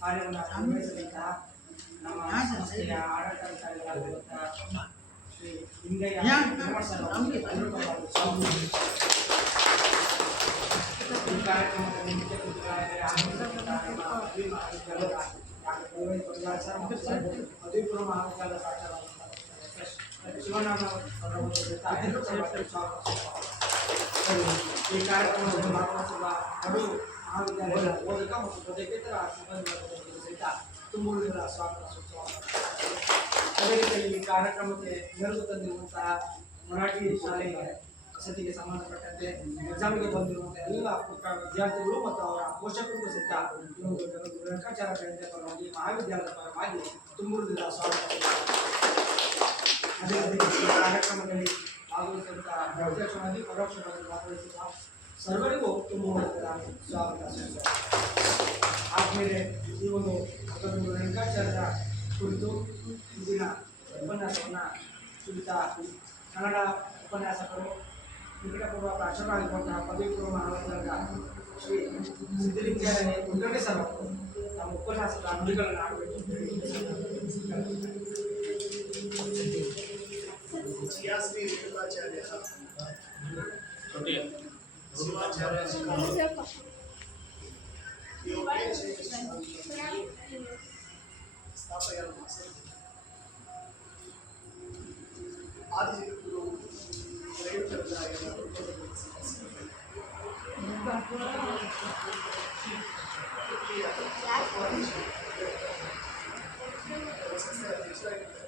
ಕಾರ್ಯವನ್ನು ನಿರ್ವಹಿಸಲಿದ್ದ ನಮ್ಮ ಸಂಸ್ಥೆಯ ಆಡಳಿತಾಧಿಕಾರಿಗಳಾಗಿರುವಂತಹ ಶ್ರೀ ಹಿಂಗಯ್ಯ ಸರ್ ಈ ಕಾರ್ಯಕ್ರಮದಲ್ಲಿ ಮುಖ್ಯ ಮಧುಪುರ ಮಹಾವಿದ್ಯಾಲಯ ಶಿವನಾಮ ಈ ಕಾರ್ಯಕ್ರಮದಲ್ಲಿ ಭಾಗವಹಿಸಿರುವ ಕಡು ಮಹಾವಿದ್ಯಾಲಯದ ಬೋಧಕ ಮತ್ತು ಬೋಧಕೇತರ ಸಿಬ್ಬಂದಿ ಸಹಿತ ತುಂಬುವುದರ ಸ್ವಾಗತ ಸುಸ್ವಾಗತ. ಅದೇ ರೀತಿಯಲ್ಲಿ ಈ ಕಾರ್ಯಕ್ರಮಕ್ಕೆ ನೆರವು ತಂದಿರುವಂತಹ ಮರಾಠಿ ಶಾಲೆಯ ವಸತಿಗೆ ಸಂಬಂಧಪಟ್ಟಂತೆ ಎಕ್ಸಾಮಿಗೆ ಬಂದಿರುವಂತಹ ಎಲ್ಲ ವಿದ್ಯಾರ್ಥಿಗಳು ಮತ್ತು ಅವರ ಪೋಷಕರಿಗೂ ಸಹಿತ ರೇಖಾಚಾರ ಕೇಂದ್ರ ಪರವಾಗಿ ಮಹಾವಿದ್ಯಾಲಯದ ಪರವಾಗಿ ತುಂಬುವುದರ ಸ್ವಾಗತ. ಅದೇ ರೀತಿ ಕಾರ್ಯಕ್ರಮದಲ್ಲಿ ಭಾಗವಹಿಸಿದಂತಹ ಪ್ರತ್ಯಕ್ಷವಾಗಿ ಪರೋಕ್ಷವಾಗಿ ಭಾಗವಹಿಸಿದ ಸರ್ವರಿಗೂ ತುಂಬುವುದರ ಸ್ವಾಗತ. ಆದಮೇಲೆ ಈ ಒಂದು ರೇಖಾಚಾರದ ಕುರಿತು ಇಂದಿನ ಉಪನ್ಯಾಸವನ್ನು ಕುರಿತ ಕನ್ನಡ ಉಪನ್ಯಾಸಕರು ನಿಕಟಪೂರ್ವ ಪ್ರಾಚಾರ್ಯರಾಗಿರುವಂತಹ ಪದವಿ ಪೂರ್ವ ಮಹಾವಿದ್ಯಾಲಯದ ಶ್ರೀ ಸಿದ್ಧಲಿಂಗಯ್ಯ ಕುಲಕರ್ಣಿ ಸರ್ ಅವರು ನಮ್ಮ ಉಪನ್ಯಾಸದ ನುಡಿಗಳನ್ನು ಆಡಬೇಕು ಅಂತ ಹೇಳಿ Gracias.